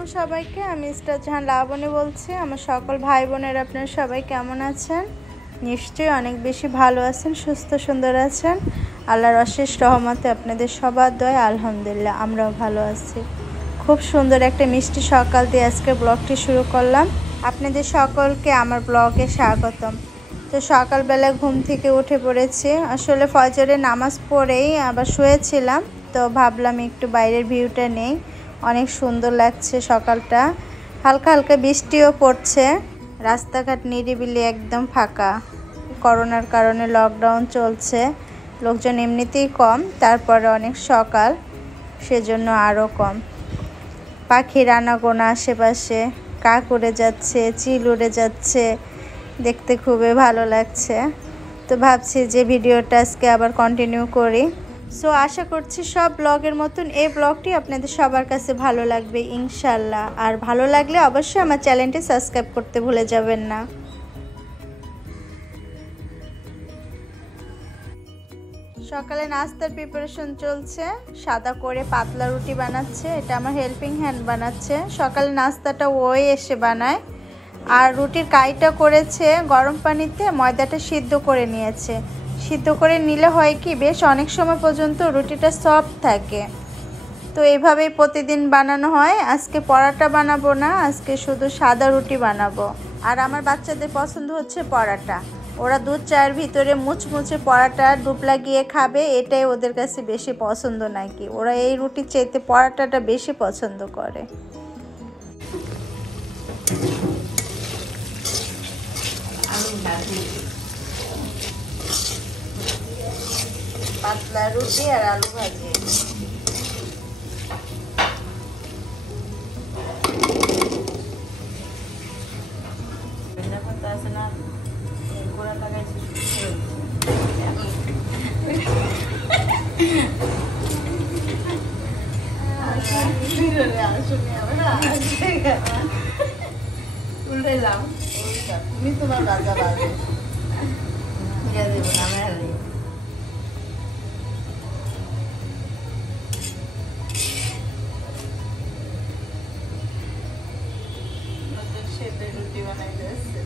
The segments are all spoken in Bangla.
আলাইকুম সবাইকে। আমি মিস্টার জাহান লাবণী বলছি। আমার সকল ভাই বোনের আপনারা সবাই কেমন আছেন? নিশ্চয়ই অনেক বেশি ভালো আছেন, সুস্থ সুন্দর আছেন। আল্লাহর অশেষ রহমতে আপনাদের সবার দয়ায় আলহামদুলিল্লাহ আমরাও ভালো আছি। খুব সুন্দর একটা মিষ্টি সকাল দিয়ে আজকে ব্লগটি শুরু করলাম। আপনাদের সকলকে আমার ব্লগে স্বাগতম। তো সকালবেলা ঘুম থেকে উঠে পড়েছি, আসলে ফজরের নামাজ পড়েই আবার শুয়েছিলাম। তো ভাবলাম একটু বাইরের ভিউটা নেই, অনেক সুন্দর লাগছে সকালটা। হালকা হালকা বৃষ্টিও পড়ছে, রাস্তাঘাট নিরিবিলি একদম ফাঁকা। করোনার কারণে লকডাউন চলছে, লোকজন এমনিতেই কম, তারপরে অনেক সকাল, সেজন্য আরও কম। পাখির আনাগোনা আশেপাশে, কাক উড়ে যাচ্ছে, চিল উড়ে যাচ্ছে, দেখতে খুবই ভালো লাগছে। তো ভাবছি যে ভিডিওটা আজকে আবার কন্টিনিউ করি। সো আশা করছি সব ব্লগের মতন এই ব্লগটি আপনাদের সবার কাছে ভালো লাগবে ইনশাল্লাহ। আর ভালো লাগলে অবশ্যই আমার চ্যানেলটি সাবস্ক্রাইব করতে ভুলে যাবেন না। সকালে নাস্তার প্রিপারেশন চলছে, সাদা করে পাতলা রুটি বানাচ্ছে, এটা আমার হেল্পিং হ্যান্ড বানাচ্ছে। সকালে নাস্তাটা ওই এসে বানায়। আর রুটির কাইটা করেছে গরম পানিতে, ময়দাটা সিদ্ধ করে নিয়েছে। সিদ্ধ করে নিলে হয় কি, বেশ অনেক সময় পর্যন্ত রুটিটা সফট থাকে। তো এইভাবেই প্রতিদিন বানানো হয়। আজকে পরাটা বানাবো না, আজকে শুধু সাদা রুটি বানাবো। আর আমার বাচ্চাদের পছন্দ হচ্ছে পরাটা, ওরা দুধ চায়ের ভিতরে মুচমুচে পরাটা ডুব লাগিয়ে খাবে, এটাই ওদের কাছে বেশি পছন্দ নাকি। ওরা এই রুটির চাইতে পরাটাটা বেশি পছন্দ করে। পাতলা রুটি আর আলু ভাজি। তুমি তোমার বাজা বাজে দেবো না মেলে। রুটি বানাইতে আসছে,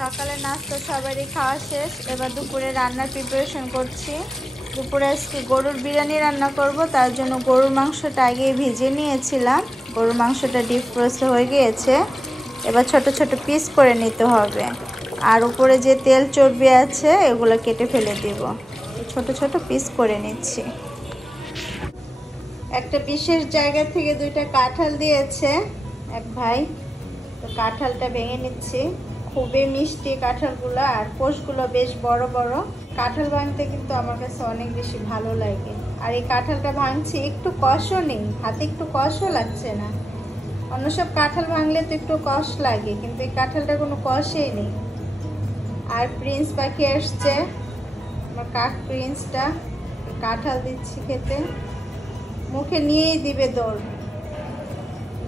সকালে নাস্তা সবারই খাওয়া শেষ। এবার দুপুরে রান্নার প্রিপারেশন করছি। দুপুরে আজকে গরুর বিরিয়ানি রান্না করব, তার জন্য গরুর মাংসটা আগেই ভেজে নিয়েছিলাম। গরুর মাংসটা ডিপ রোস্ট হয়ে গিয়েছে, এবার ছোট ছোট পিস করে নিতে হবে। আর উপরে যে তেল চর্বি আছে এগুলো কেটে ফেলে দিব, ছোট ছোট পিস করে নিচ্ছি। একটা বিশেষ জায়গা থেকে 2টা কাঁঠাল দিয়েছে এক ভাই, তো কাঁঠালটা ভেঙে নিচ্ছি। খুবই মিষ্টি কাঁঠালগুলো, আর কোষগুলো বেশ বড় বড়। কাঁঠাল ভাঙতে কিন্তু আমার কাছে অনেক বেশি ভালো লাগে। আর এই কাঁঠালটা ভাঙছি, একটু কষও নেই, হাতে একটু কষও লাগছে না। অন্য সব কাঁঠাল ভাঙলে তো একটু কষ লাগে, কিন্তু এই কাঁঠালটা কোনো কষেই নেই। আর প্রিন্স পাখি আসছে, আমার কাক প্রিন্সটা, কাঁঠাল দিচ্ছি খেতে, মুখে নিয়েই দিবে দৌড়।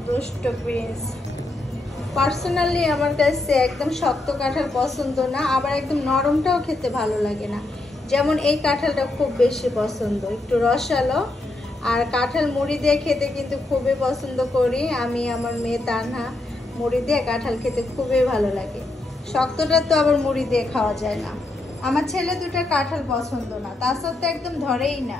দুষ্ট প্রিন্স। পার্সোনালি আমার কাছে একদম শক্ত কাঁঠাল পছন্দ না, আবার একদম নরমটাও খেতে ভালো লাগে না। যেমন এই কাঁঠালটা খুব বেশি পছন্দ, একটু রসালো। আর কাঁঠাল মুড়ি দিয়ে খেতে কিন্তু খুবই পছন্দ করি আমি, আমার মেয়ে তানহা। মুড়ি দিয়ে কাঁঠাল খেতে খুবই ভালো লাগে। শক্তটা তো আবার মুড়ি দিয়ে খাওয়া যায় না। আমার ছেলে 2টা কাঁঠাল পছন্দ না, তার সাথে একদম ধরেই না।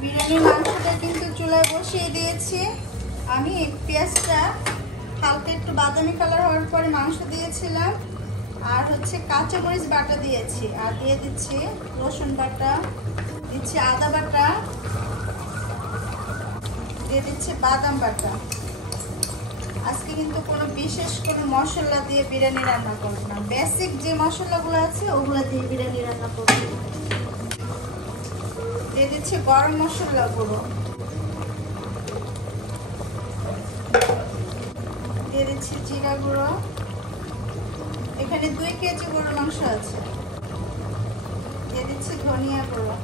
বিরিয়ানির মাংসটা কিন্তু চুলায় বসিয়ে দিয়েছি আমি। পেঁয়াজটা হালকা একটু বাদামি কালার হওয়ার পরে মাংস দিয়েছিলাম, আর হচ্ছে কাঁচামরিচ বাটা দিয়েছি, আর দিয়ে দিচ্ছি রসুন বাটা, দিচ্ছি আদা বাটা, দিয়ে দিচ্ছি বাদাম বাটা। আজকে কিন্তু কোনো বিশেষ কোনো মশলা দিয়ে বিরিয়ানি রান্না করব না, বেসিক যে মশলাগুলো আছে ওগুলো দিয়ে বিরিয়ানি রান্না করব। দিয়ে দিচ্ছি গরম মশলা গুঁড়ো, দিয়ে দিচ্ছি জিরা গুঁড়ো। এখানে 2 কেজি গরুর মাংস আছে। দিয়ে দিচ্ছি ধনিয়া গুঁড়ো,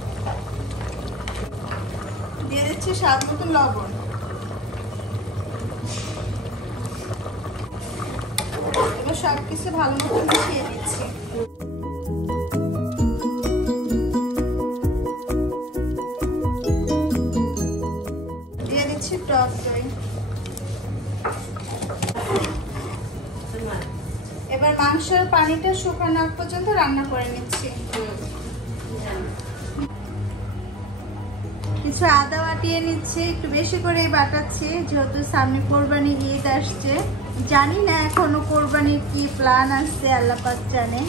দিয়ে দিচ্ছি স্বাদ মতো লবণ। এবার সবকিছু ভালো মতো মিশিয়ে দিচ্ছি। দিয়ে দিচ্ছি টক দই। এবার মাংসের পানিটা শুকানো পর্যন্ত রান্না করে নিচ্ছি। কিছু আদা বাটিয়ে নিচ্ছি, একটু বেশি করেই বাটাচ্ছি যেহেতু সামনে কোরবানি ঈদ আসছে। জানি না এখনো কোরবানির কি প্ল্যান আসছে, আল্লাহ পাক জানে,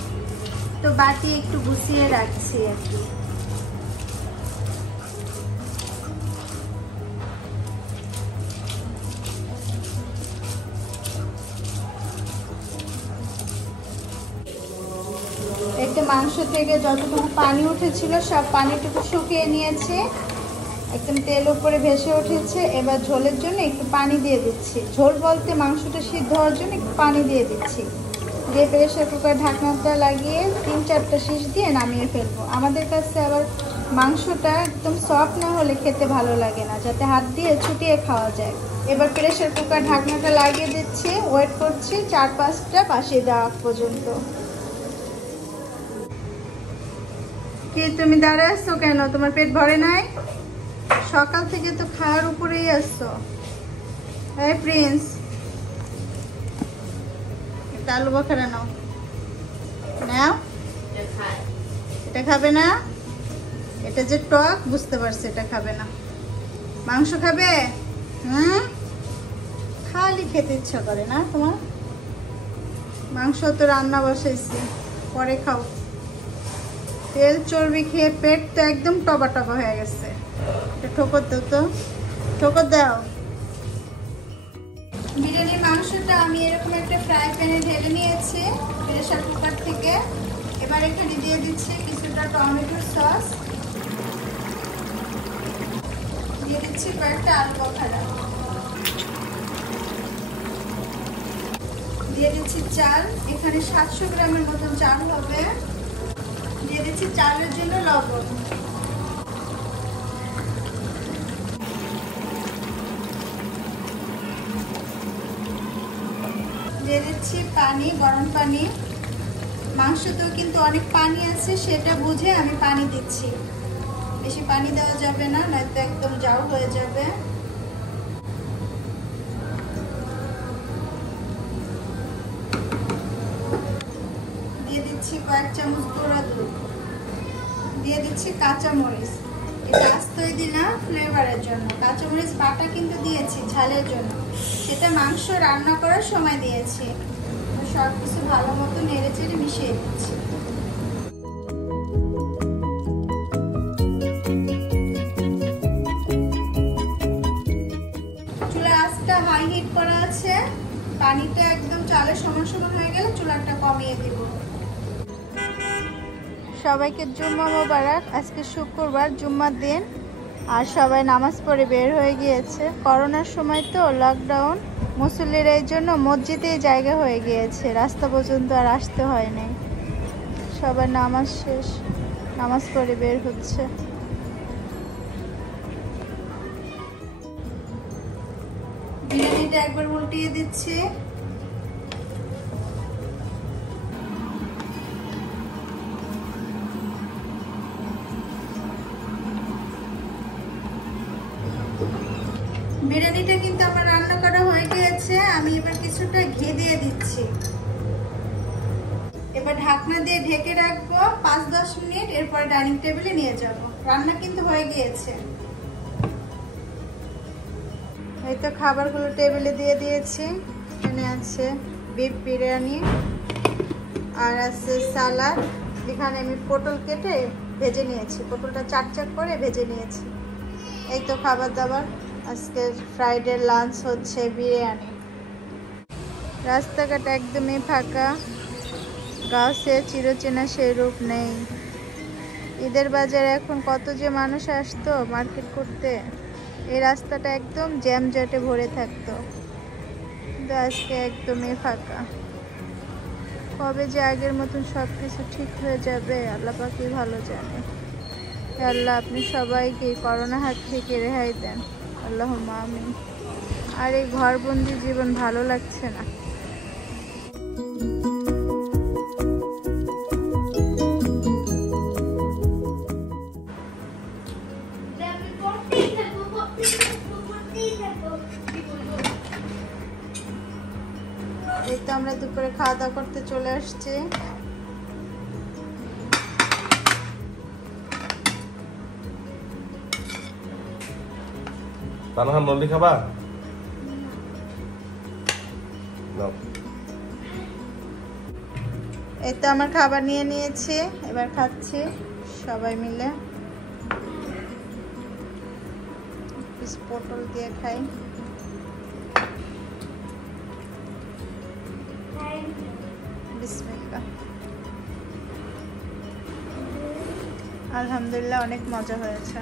তো বাটি একটু গুছিয়ে রাখছি আর কি। একটু মাংস থেকে যতটুকু পানি উঠেছিল সব পানিটুকু শুকিয়ে নিয়েছি, একদম তেল উপরে ভেসে উঠেছে। এবার ঝোলের জন্য একটু পানি দিয়ে দিচ্ছি, ঝোল বলতে মাংসটা সিদ্ধ হওয়ার জন্য একটু পানি দিয়ে দিচ্ছি। দিয়ে প্রেসার কুকার ঢাকনাটা লাগিয়ে 3-4টা সিস দিয়ে নামিয়ে ফেলবো। আমাদের কাছে আবার মাংসটা একদম সফট না হলে খেতে ভালো লাগে না, যাতে হাত দিয়ে ছুটিয়ে খাওয়া যায়। এবার প্রেসার কুকার ঢাকনাটা লাগিয়ে দিচ্ছি, ওয়েট করছি 4-5টা বাসি দেওয়া পর্যন্ত। কি তুমি দাঁড়ায় আসছো কেন? তোমার পেট ভরে নাই? সকাল থেকে তো খাওয়ার উপরেই আসছো। এই প্রিন্স, একটা আলু বখারা নাও। নাও, এটা খাবে না? এটা যে টক বুঝতে পারছি, এটা খাবে না। মাংস খাবে? খালি খেতে ইচ্ছা করে না তোমার? মাংস তো রান্না বসাইছি, পরে খাও। তেল চর্বি খেয়ে পেট তো একদম টবা টবা হয়ে গেছে। এটা ঠোকর দাও তো, ঠোকর দাও। বিরিয়ানির মাংসটা আমি এরকম একটা ফ্রাই প্যানে ঢেলে নিয়েছি প্রেসার কুকার থেকে। এবার এখানে দিয়ে দিচ্ছি কিছুটা টমেটো সস, দিয়ে দিচ্ছি কয়েকটা আলু বখারা, দিয়ে দিচ্ছি চাল। এখানে 700 গ্রামের মতন চাল হবে। দিয়ে দিচ্ছি চালের জন্য লবণ, দিয়ে দিচ্ছি পানি, গরম পানি। মাংসতেও কিন্তু অনেক পানি আছে, সেটা বুঝে আমি পানি দিচ্ছি। বেশি পানি দেওয়া যাবে না, নয়তো একদম জাউ হয়ে যাবে। দিয়ে দিচ্ছি কয়েক চামচ গুঁড়া দুধ, দিয়ে দিচ্ছি কাঁচামরিচ। এটা আস্তই দিলাম ফ্লেভারের জন্য, কাঁচামরিচ বাটা কিন্তু দিয়েছি ঝালের জন্য, সেটা মাংস রান্না করার সময় দিয়েছি। সব কিছু ভালো মতো নেড়ে চেড়ে মিশিয়ে দিচ্ছি। চুলার আঁচটা হাই হিট করা আছে, পানিটা একদম চালের সমান সমান হয়ে গেলে চুলাটা কমিয়ে দেব। সবাইকে জুম্মা মোবারক। আজকে শুক্রবার, জুম্মার দিন, আর সবাই নামাজ পড়ে বের হয়ে গিয়েছে। করোনার সময় তো লকডাউন, মুসল্লিরা এই জন্য মসজিদেই জায়গা হয়ে গিয়েছে, রাস্তা পর্যন্ত আর আসতে হয়নি। সবার নামাজ শেষ, নামাজ পড়ে বের হচ্ছে। বিরিয়ানিটা একবার উল্টিয়ে দিচ্ছি। বিরিয়ানিটা কিন্তু আমার রান্না করা হয়ে গিয়েছে। আমি এবার কিছুটা ঘি দিয়ে দিচ্ছি। এবার ঢাকনা দিয়ে ঢেকে রাখবো 5-10 মিনিট, এরপর ডাইনিং টেবিলে নিয়ে যাব। রান্না কিন্তু হয়ে গিয়েছে। এই তো খাবারগুলো টেবিলে দিয়ে দিয়েছি। এখানে আছে বিফ বিরিয়ানি আর আছে সালাড। এখানে আমি পটল কেটে ভেজে নিয়েছি, পটলটা চাক করে ভেজে নিয়েছি। এই তো খাবার দাবার। আজকে ফ্রাইডে লাঞ্চ হচ্ছে বিরিয়ানি। রাস্তাঘাট একদমই ফাঁকা, গাছে চিরচেনা সেই রূপ নেই। ঈদের বাজারে এখন কত যে মানুষ আসতো মার্কেট করতে, এই রাস্তাটা একদম জ্যামজটে ভরে থাকতো। কিন্তু আজকে একদমই ফাঁকা। কবে যে আগের মতন সব কিছু ঠিক হয়ে যাবে আল্লাহ পাকই ভালো জানে। আল্লাহ আপনি সবাইকে করোনা হাত থেকে রেহাই দেন, আল্লাহুম্মা আমিন। আর এই ঘরবন্দি জীবন ভালো লাগছে না। এই তো আমরা দুপুরে খাওয়া দাওয়া করতে চলে আসছি। তানহা নলি খাবা? এই তো আমার খাবার নিয়ে নিয়েছি, এবার খাচ্ছি সবাই মিলে। পটল দিয়ে খাই। বিসমিল্লাহ। আলহামদুলিল্লাহ অনেক মজা হয়েছে।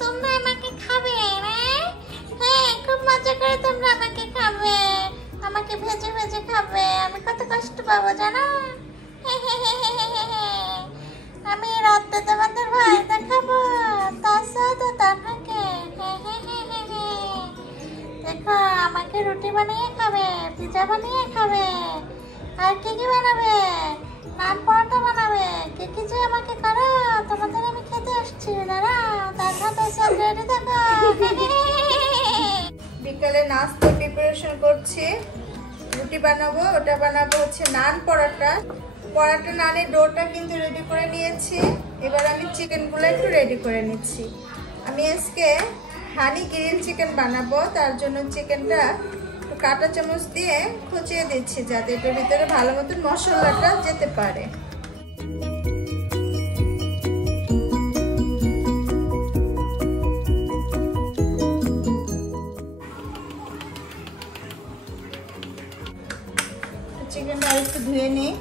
তোমরা আমাকে খাবে? হ্যাঁ, খুব মজা করে তোমরা আমাকে খাবে, আমাকে ভেজে ভেজে খাবে। আমি কত কষ্ট পাবো জানো? আমি রাতে তোমাদের ভয় দেখাবো, তো তাকে দেখো আমাকে রুটি বানিয়ে খাবে, পিজা বানিয়ে খাবে, আর কি কি বানাবে, নান পরোটা বানাবে, কি কি যে আমাকে করো। তোমাদের আমি খেতে আসছি, দাঁড়াও তার হাতে সব রেডি দেখো। বিকালে নাস্তা প্রিপারেশন করছি। রুটি বানাবো, ওটা বানাবো হচ্ছে নান পরোটা। পরোটা নানের ডোটা কিন্তু রেডি করে নিয়েছি। এবার আমি চিকেনগুলো একটু রেডি করে নিচ্ছি। আমি আজকে হানি গ্রিল চিকেন বানাবো, তার জন্য চিকেনটা একটু কাঁটা চামচ দিয়ে খুঁচিয়ে দিচ্ছি যাতে এটার ভিতরে ভালো মতন মশলাটা যেতে পারে। চিকেনটা একটু ধুয়ে নিই।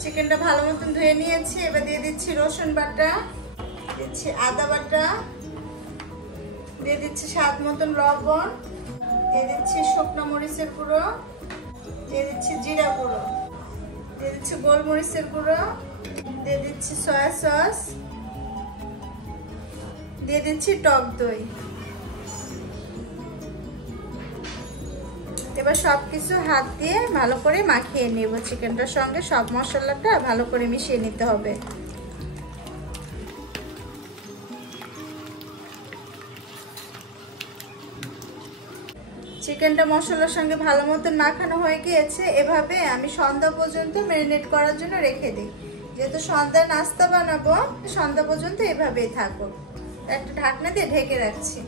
চিকেনটা ভালো মতন ধুয়ে নিয়েছি। এবার দিয়ে দিচ্ছি রসুন বাটা, দিচ্ছি আদা বাটা, দিয়ে দিচ্ছি স্বাদ মতন লবণ, দিয়ে দিচ্ছি শুকনো মরিচের গুঁড়ো, দিয়ে দিচ্ছি জিরা গুঁড়ো, দিয়ে দিচ্ছি গোলমরিচের গুঁড়ো, দিয়ে দিচ্ছি সয়া সস, দিয়ে দিচ্ছি টক দই। এবার সবকিছু হাত দিয়ে ভালো করে মাখিয়ে নেব। চিকেনটার সঙ্গে সব মশলাটা ভালো করে মিশিয়ে নিতে হবে। চিকেনটা মশলার সঙ্গে ভালো মতন মাখানো হয়ে গিয়েছে। এভাবে আমি সন্ধ্যা পর্যন্ত ম্যারিনেট করার জন্য রেখে দিই। যেহেতু সন্ধ্যার নাস্তা বানাবো, সন্ধ্যা পর্যন্ত এভাবেই থাকবো। একটা ঢাকনা দিয়ে ঢেকে রাখছি।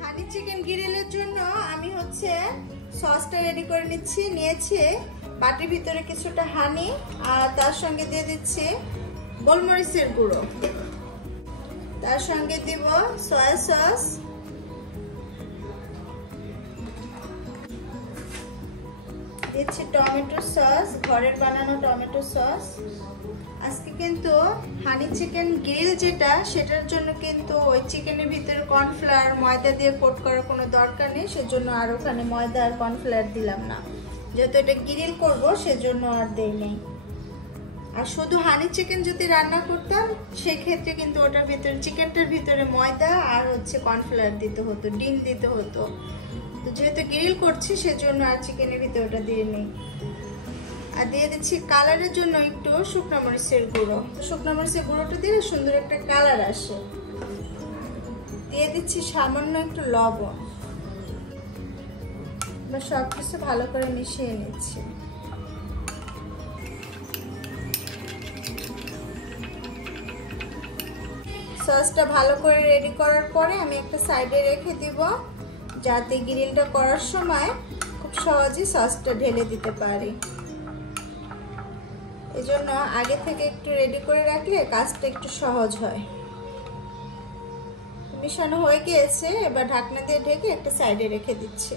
হানি চিকেন গ্রিলের জন্য আমি হচ্ছে সসটা রেডি করে নিয়েছি বাটির ভিতরে কিছুটা হানি, আর তার সঙ্গে দিয়ে দিচ্ছি গোলমরিচের গুঁড়ো, তার সঙ্গে দিব সয়া সস, দিচ্ছি টমেটো সস, ঘরের বানানো টমেটো সস। আজকে কিন্তু হানি চিকেন গ্রিল যেটা, সেটার জন্য কিন্তু ওই চিকেনের ভিতরে কর্নফ্লাওয়ার ময়দা দিয়ে কোট করার কোনো দরকার নেই, সেজন্য আর ওখানে ময়দা আর কর্নফ্লাওয়ার দিলাম না। যেহেতু এটা গ্রিল করব সেজন্য আর দেই নেই। আর শুধু হানি চিকেন যদি রান্না করতাম সেক্ষেত্রে কিন্তু ওটার ভিতরে চিকেনটার ভিতরে ময়দা আর হচ্ছে কর্নফ্লাওয়ার দিতে হতো, ডিম দিতে হতো। তো যেহেতু গ্রিল করছি সেজন্য আর চিকেনের ভিতরে ওটা দিয়ে নেই। আর দিয়ে দিচ্ছি কালারের জন্য একটু শুকনো মরিচের গুঁড়ো। শুকনো মরিচের গুঁড়োটা দিলে সুন্দর একটা কালার আসে। দিয়ে দিচ্ছি সামান্য একটু লবণ। এবার সবকিছু ভালো করে মিশিয়ে নিচ্ছি। সসটা ভালো করে রেডি করার পরে আমি একটা সাইডে রেখে দিব, যাতে গ্রিলটা করার সময় খুব সহজে সসটা ঢেলে দিতে পারি। এজন্য আগে থেকে একটু রেডি করে রাখলে কাজটা একটু সহজ হয়। মিশানো হয়ে গিয়েছে, এবার ঢাকনা দিয়ে ঢেকে একটা সাইডে রেখে দিচ্ছি।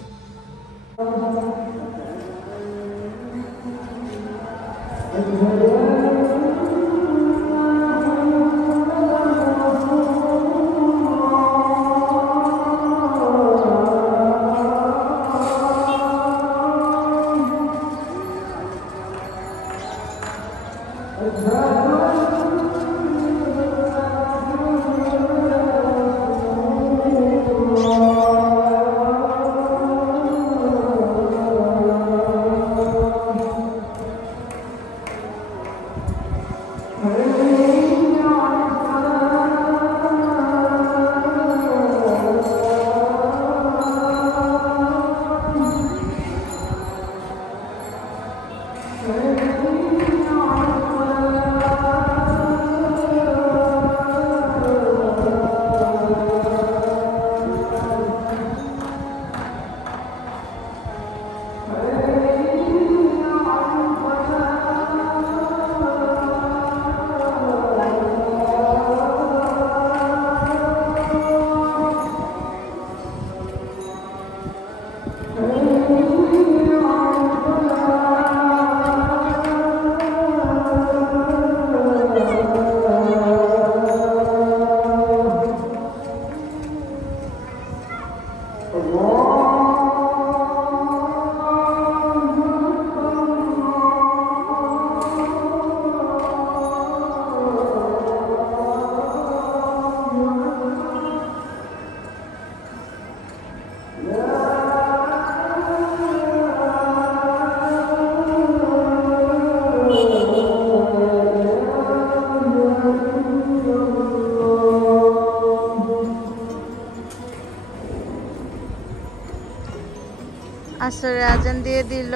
আসরে আজান দিয়ে দিল।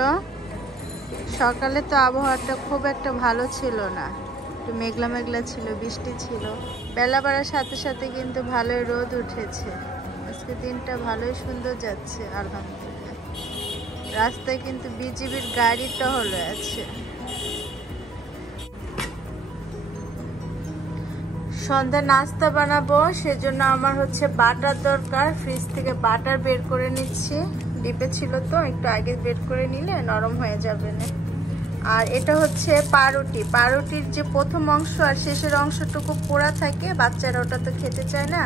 সকালে তো আবহাওয়াটা খুব একটা ভালো ছিল না, একটু মেঘলা মেঘলা ছিল, বৃষ্টি ছিল। বেলা বাড়ার সাথে সাথে কিন্তু ভালোই রোদ উঠেছে। আজকে দিনটা ভালোই সুন্দর যাচ্ছে আলহামদুলিল্লাহ। রাস্তায় কিন্তু বিজিবির গাড়ি টহল আছে। সন্ধ্যা নাস্তা বানাবো, সেজন্য আমার হচ্ছে বাটার দরকার। ফ্রিজ থেকে বাটার বের করে নিচ্ছি। ডিপে ছিল তো, একটু আগে বের করে নিলে নরম হয়ে যাবে না। আর এটা হচ্ছে পাউরুটি। পাউরুটির যে প্রথম অংশ আর শেষের অংশটুকু পোড়া থাকে, বাচ্চারা ওটা তো খেতে চায় না।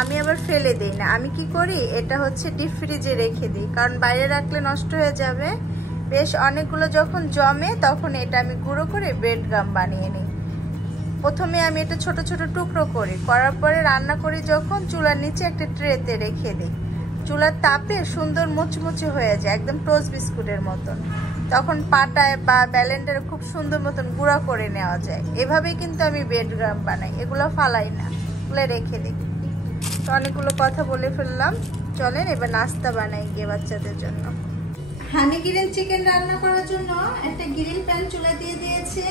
আমি আবার ফেলে দিই না, আমি কি করি, এটা হচ্ছে ডিপ ফ্রিজে রেখে দিই, কারণ বাইরে রাখলে নষ্ট হয়ে যাবে। বেশ অনেকগুলো যখন জমে তখন এটা আমি গুঁড়ো করে ব্রেড গাম বানিয়ে নিই। প্রথমে আমি এটা ছোট ছোট টুকরো করি, করার পরে রান্না করি যখন, চুলার নিচে একটা ট্রেতে রেখে দিই। চুলার তাপে সুন্দর মুচমুচে হয়ে যায়, একদম টোস্ট বিস্কুটের মতন। তখন পাটায় বা ব্যালেন্ডারে খুব সুন্দর মতন গুঁড়া করে নেওয়া যায়। এভাবেই কিন্তু আমি ব্রেড গাম বানাই, এগুলো ফালাই না, এগুলো রেখে দিই। তো অনেকগুলো কথা বলে ফেললাম, চলেন এবার নাস্তা বানাই গিয়ে বাচ্চাদের জন্য। হানি গ্রিল চিকেন রান্না করার জন্য একটা গ্রিল প্যান চুলা দিয়ে দিয়েছে।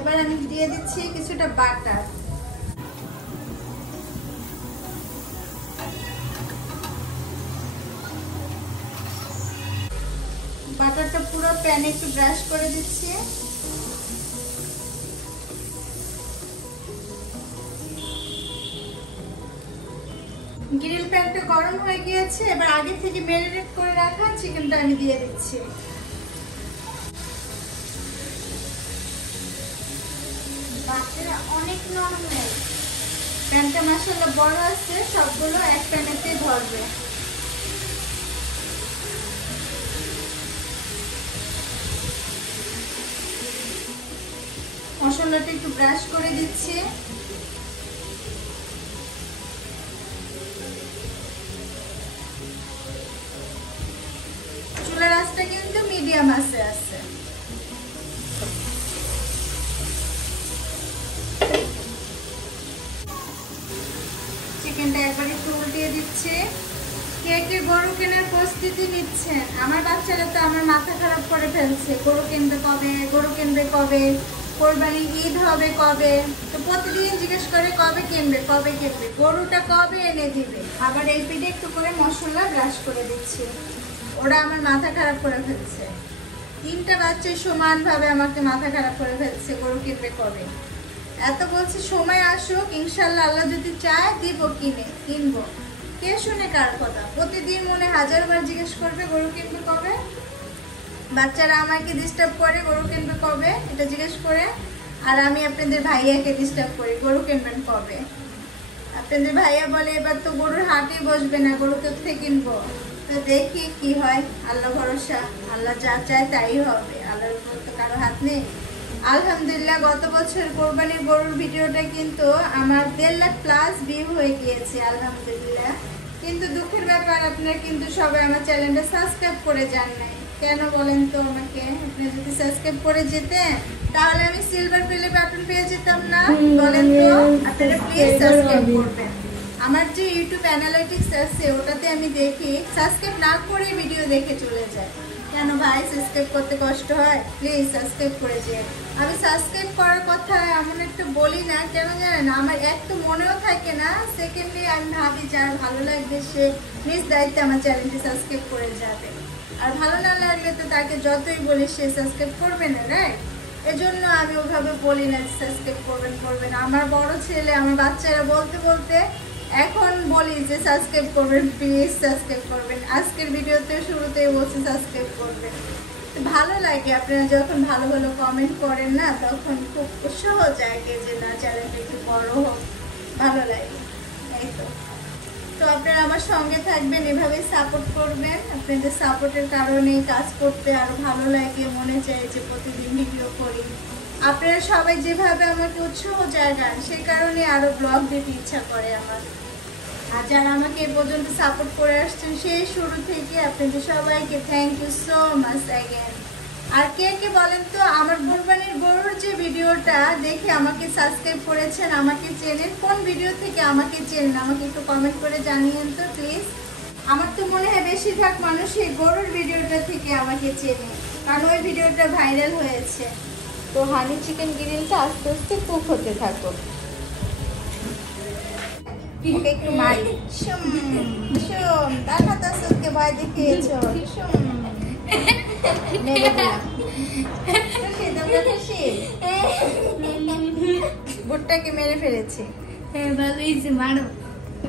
এবার আমি দিয়ে দিচ্ছি কিছুটা বাটার। বাটারটা পুরো প্যানে একটু ব্রাশ করে দিচ্ছি। গ্রিল প্যানটা গরম হয়ে গিয়েছে। এবার আগে থেকে ম্যারিনেট করে রাখা চিকেনটা আমি দিয়ে দিচ্ছি। বাচ্চারা অনেক নরম, প্যানটা মাশাআল্লাহ বড় আছে, সবগুলো এক প্যানেতে ধরবে। মশলাটা একটু ব্রাশ করে দিচ্ছি। চুলার আঁচটা কিন্তু মিডিয়াম আছে। চিকেনটা একবার একটু উল্টিয়ে দিচ্ছে। কে কে গরু কেনার প্রস্তুতি নিচ্ছেন? আমার বাচ্চারা তো আমার মাথা খারাপ করে ফেলছে, গরু কিনবে কবে, গরু কিনবে কবে, কোরবানি ঈদ হবে কবে। তো প্রতিদিন জিজ্ঞেস করে কবে কিনবে, কবে কিনবে, গরুটা কবে এনে দিবে। আবার এই পিঠে একটু করে মশলা ব্রাশ করে দিচ্ছি। ওরা আমার মাথা খারাপ করে ফেলছে। 3টা বাচ্চা সমানভাবে আমাকে মাথা খারাপ করে ফেলছে, গরু কিনবে কবে। এত বলছে সময় আসুক, ইনশাল্লাহ আল্লাহ যদি চায় দিব, কিনবো। কে শুনে কার কথা? প্রতিদিন মনে 1000 বার জিজ্ঞেস করবে গরু কিনবে কবে। বাচ্চারা আমাকে ডিস্টার্ব করে গরু কিনবে কবে এটা জিজ্ঞেস করে, আর আমি আপনাদের ভাইয়াকে ডিস্টার্ব করি গরু কিনবেন কবে। আপনাদের ভাইয়া বলে এবার তো গরুর হাটই বসবে না, গরু কোথায় কিনবো। তো দেখি কি হয়, আল্লাহ ভরসা, আল্লাহ যা চায় তাই হবে, আল্লাহর উপর তো কারো হাত নেই। আলহামদুলিল্লাহ গত বছর কোরবানির গরুর ভিডিওটা কিন্তু আমার 1.5 লাখ প্লাস ভিউ হয়ে গিয়েছে আলহামদুলিল্লাহ। কিন্তু দুঃখের ব্যাপার, আপনারা কিন্তু সবাই আমার চ্যানেলটা সাবস্ক্রাইব করে যান নাই। কেন বলেন তো আমাকে? আপনি যদি সাবস্ক্রাইব করে যেতেন তাহলে আমি সিলভার প্লে বাটন পেয়ে যেতাম না? বলেন তো, আপনারা প্লিজ সাবস্ক্রাইব করবেন। আমার যে ইউটিউব অ্যানালিটিক্স আছে ওটাতে আমি দেখি সাবস্ক্রাইব না করে ভিডিও দেখে চলে যায়। কেন ভাই, সাবস্ক্রাইব করতে কষ্ট হয়? প্লিজ সাবস্ক্রাইব করে যেন। আমি সাবস্ক্রাইব করার কথা এমন একটা বলি না, কেন জানেন, আমার এক তো মনেও থাকে না, সেকেন্ডলি আমি ভাবি যার ভালো লাগবে সে নিজ দায়িত্বে আমার চ্যানেলটি সাবস্ক্রাইব করে যাবে। আর ভালো না লাগলে তো তাকে যতই বলি সে সাবস্ক্রাইব করবে না, রাইট? এজন্য আমি ওভাবে বলি না সাবস্ক্রাইব করবেন। আমার বড় ছেলে, আমার বাচ্চারা বলতে বলতে এখন বলি যে সাবস্ক্রাইব করবেন, প্লিজ সাবস্ক্রাইব করবেন। আজকের ভিডিওতে শুরুতেই বলছি সাবস্ক্রাইব করবেন। ভালো লাগে আপনারা যখন ভালো ভালো কমেন্ট করেন না, তখন খুব উৎসাহ জাগে যে না, চ্যানেলটা একটু বড় হোক, ভালো লাগে। এই তো আপনারা আমার সঙ্গে থাকবেন, এভাবে সাপোর্ট করবেন। আপনাদের সাপোর্টের কারণে কাজ করতে আরো ভালো লাগে, মনে চায় যে প্রতিদিন ভিডিও করি। আপনারা সবাই যেভাবে আমাকে উৎসাহ জাগান, সেই কারণে আরো ব্লগ দিতে ইচ্ছা করে আমার। আর যারা আমাকে এ পর্যন্ত সাপোর্ট করে আসছেন সেই শুরু থেকে, আপনাদের সবাইকে thank you so much again. আর কে কে বলেন তো আমার কোরবানির গরুর যে ভিডিওটা দেখে আমাকে সাবস্ক্রাইব করেছেন, আমাকে চেনেন, কোন ভিডিও থেকে আমাকে চেনেন আমাকে একটু কমেন্ট করে জানিয়েন তো প্লিজ। আমার তো মনে হয় বেশিরভাগ মানুষ এই গরুর ভিডিওটা থেকে আমাকে চেনে, কারণ ওই ভিডিওটা ভাইরাল হয়েছে। তো হানি চিকেন গ্রিলটা আস্তে আস্তে কুক হতে থাকো। ওকে একটু মারি। দেখাতে ভয় দেখিয়েছ। মেরে দিলাম। বুটটাকে মেরে ফেলেছি।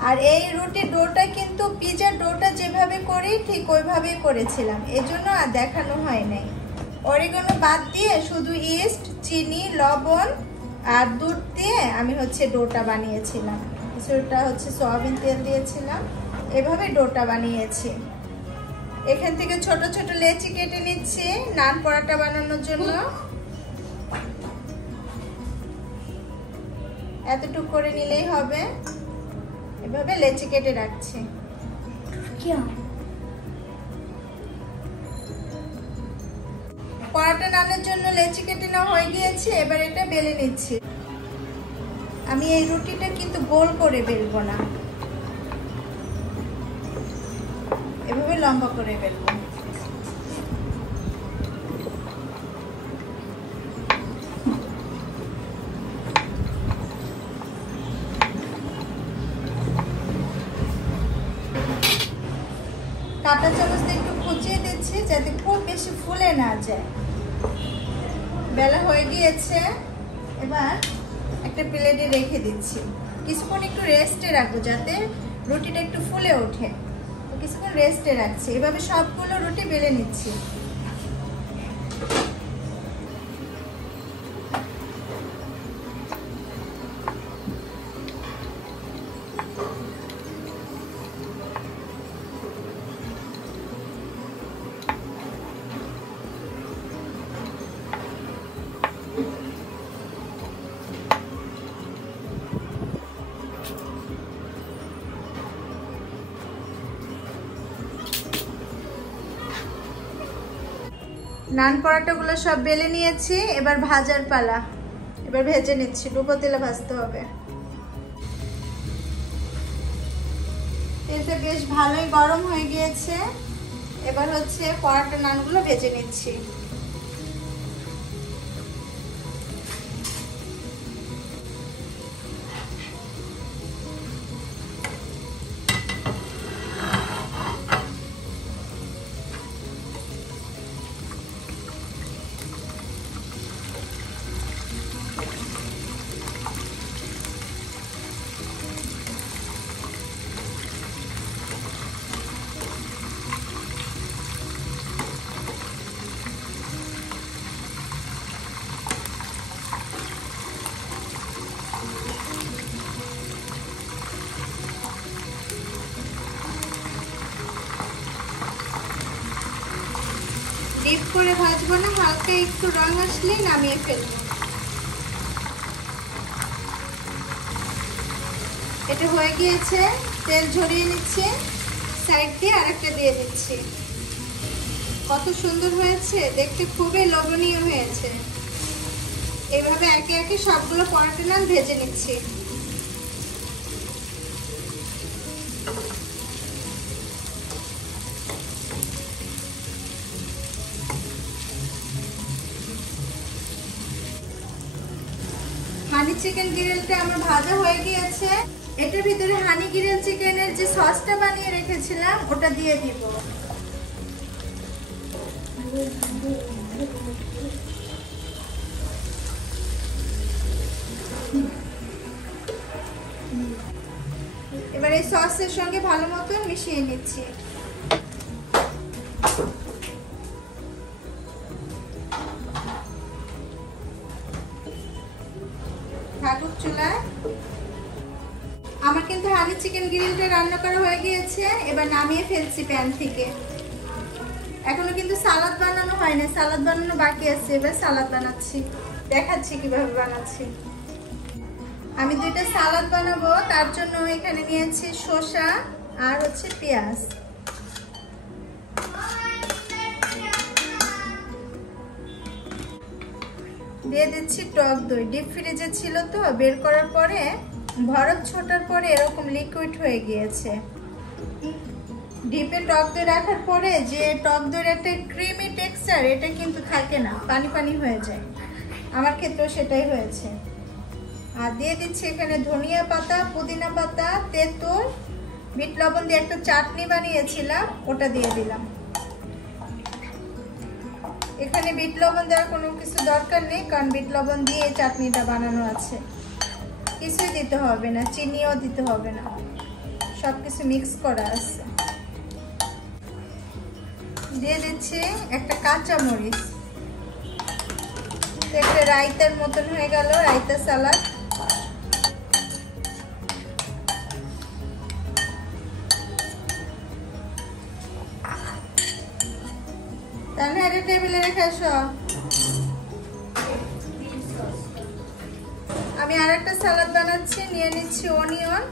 আর এই রুটির ডোটা কিন্তু পিজার ডোটা যেভাবে করি ঠিক ওইভাবেই করেছিলাম, এজন্য আর দেখানো হয় নাই। অরিগানো বাদ দিয়ে শুধু ইস্ট, চিনি, লবণ আর দুধ দিয়ে আমি ডোটা বানিয়েছিলাম। কিছুটা সয়াবিন তেল দিয়েছিলাম, এভাবে ডোটা বানিয়েছি। এখান থেকে ছোট ছোট লেচি কেটে নিচ্ছি নান পরাটা বানানোর জন্য। এতটুকু করে নিলেই হবে। এভাবে লেচি কেটে রাখছি। পরাটা নানের জন্য লেচি কেটে নেওয়া হয়ে গিয়েছে, এবার এটা বেলে নিচ্ছি। আমি এই রুটিটা কিন্তু গোল করে বেলবো না, এভাবে লম্বা করে বেলবো। কাঁটা চামচ দিয়ে একটু খুঁচিয়ে দিচ্ছি যাতে খুব বেশি ফুলে না যায়। বেলা হয়ে গিয়েছে, এবার একটা প্লেটে রেখে দিচ্ছি। কিছুক্ষণ একটু রেস্টে রাখবো যাতে রুটিটা একটু ফুলে ওঠে। কিছুক্ষণ রেস্টে রাখছি। এভাবে সবগুলো রুটি বেলে নিচ্ছি। নান পরাটাগুলো সব বেলে নিয়েছি, এবার ভাজার পালা। এবার ভেজে নিচ্ছি, ডুবো তেলে ভাজতে হবে। তেলটা বেশ ভালোই গরম হয়ে গিয়েছে, এবার পরাটা নানগুলো ভেজে নিচ্ছি। ডিপ করে ভাজবো না, হালকা একটু রং আসলেই নামিয়ে ফেলবো। এটা হয়ে গিয়েছে, তেল ঝরিয়ে নিচ্ছি, সাইড দিয়ে আরেকটা দিয়ে দিচ্ছি। কত সুন্দর হয়েছে দেখতে, খুবই লোভনীয় হয়েছে। এইভাবে একে একে সবগুলো পরাটা নান ভেজে নিচ্ছি। হানি চিকেন গ্রিলটা আমার ভাজা হয়ে গিয়েছে। এটার ভিতরে হানি গ্রিল চিকেনের যে সসটা বানিয়ে রেখেছিলাম ওটা দিয়ে দিব। এবার এই সসের সঙ্গে ভালো মতো মিশিয়ে নিচ্ছি। থাকুক চুলায়। আমার কিন্তু হানি চিকেন গ্রিলটা রান্না করা হয়ে গিয়েছে, এবার নামিয়ে ফেলছি প্যান থেকে। এখনো কিন্তু সালাদ বানানো হয় না, সালাদ বানানো বাকি আছে, এবার সালাদ বানাচ্ছি, দেখাচ্ছি কিভাবে বানাচ্ছি। আমি দুইটা সালাদ বানাবো, তার জন্য এখানে নিয়েছি শসা আর হচ্ছে পেঁয়াজ। দিয়ে দিচ্ছি টক দই। ডিপ ফ্রিজে ছিল তো, বের করার পরে বরফ ছোটার পরে এরকম লিকুইড হয়ে গিয়েছে। ডিপে টক দই রাখার পরে যে টক দইয়ের একটা ক্রিমি টেক্সচার, এটা কিন্তু থাকে না, পানি পানি হয়ে যায়। আমার ক্ষেত্রেও সেটাই হয়েছে। আর দিয়ে দিচ্ছি এখানে ধনিয়া পাতা, পুদিনা পাতা, তেঁতুল, বিট লবণ দিয়ে একটা চাটনি বানিয়েছিলাম, ওটা দিয়ে দিলাম। এখানে বিট লবণ দেওয়ার কোনো কিছু দরকার নেই, কারণ বিট লবণ দিয়ে চাটনিটা বানানো আছে। কিছুই দিতে হবে না, চিনিও দিতে হবে না, সবকিছু মিক্স করা আছে। দিয়ে দিচ্ছি একটা কাঁচা মরিচ। একটা রায়তার মতন হয়ে গেল, রায়তা সালাদ। তাহলে টেবিলে রেখে আসো। আমি আর একটা সালাদ বানাচ্ছি, নিয়ে নিচ্ছি অনিয়ন,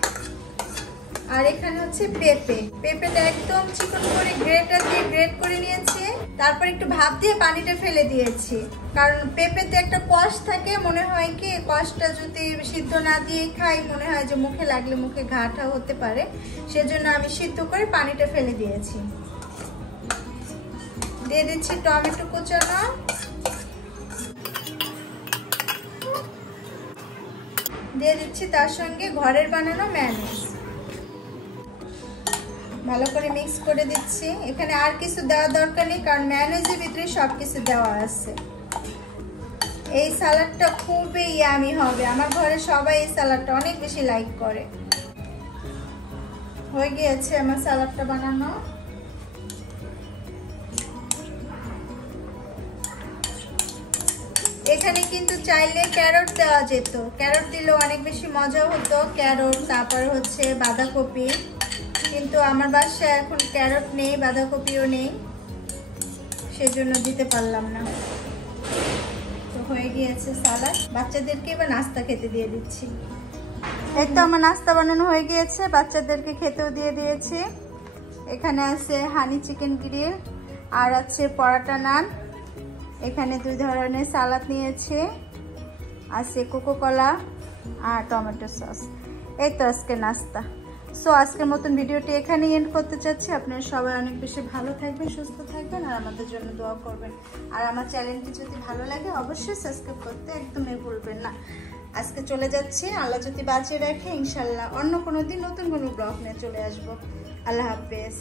আর এখানে হচ্ছে পেঁপে। পেঁপেটা একদম চিকন করে গ্রেটার দিয়ে গ্রেট করে নিয়েছি, তারপর একটু ভাপ দিয়ে পানিটা ফেলে দিয়েছি, কারণ পেঁপেতে একটা কষ থাকে। মনে হয় কি কষটা যদি সিদ্ধ না দিয়ে খাই, মনে হয় যে মুখে লাগলে মুখে ঘাটা হতে পারে, সেজন্য আমি সিদ্ধ করে পানিটা ফেলে দিয়েছি। দিয়ে দিচ্ছি টমেটো কুচানো, দিয়ে দিচ্ছি তার সঙ্গে ঘরের বানানো মেয়োনিজ। ভালো করে মিক্স করে দিচ্ছি। এখানে আর কিছু দেওয়ার দরকার নেই, কারণ মেয়োনিজের ভিতরে সবকিছু দেওয়া আছে। এই সালাডটা খুবই ইয়ামি হবে, আমার ঘরে সবাই এই সালাডটা অনেক বেশি লাইক করে। হয়ে গিয়েছে আমার সালাডটা বানানো। এখানে কিন্তু চাইলে ক্যারট দেওয়া যেত, ক্যারট দিলেও অনেক বেশি মজা হতো। ক্যারট, তারপর হচ্ছে বাঁধাকপি, কিন্তু আমার বাসায় এখন ক্যারট নেই, বাঁধাকপিও নেই, সেজন্য দিতে পারলাম না। তো হয়ে গিয়েছে সালাড। বাচ্চাদেরকে এবার নাস্তা খেতে দিয়ে দিচ্ছি। এই তো আমার নাস্তা বানানো হয়ে গিয়েছে, বাচ্চাদেরকে খেতেও দিয়ে দিয়েছি। এখানে আছে হানি চিকেন গ্রিল, আর আছে পরাটা নান। এখানে 2 ধরনের সালাদ নিয়েছে, আছে কোকো কোলা আর টমেটো সস। এই তো আজকে নাস্তা। সো আজকের মতন ভিডিওটি এখানেই এন্ড করতে চাচ্ছি। আপনারা সবাই অনেক বেশি ভালো থাকবেন, সুস্থ থাকবেন, আর আমাদের জন্য দোয়া করবেন। আর আমার চ্যানেলটি যদি ভালো লাগে অবশ্যই সাবস্ক্রাইব করতে একদমই ভুলবেন না। আজকে চলে যাচ্ছি, আল্লাহ যদি বাঁচিয়ে রাখে, ইনশাল্লাহ অন্য কোনো দিন নতুন কোনো ব্লগ নিয়ে চলে আসবো। আল্লাহ হাফেজ।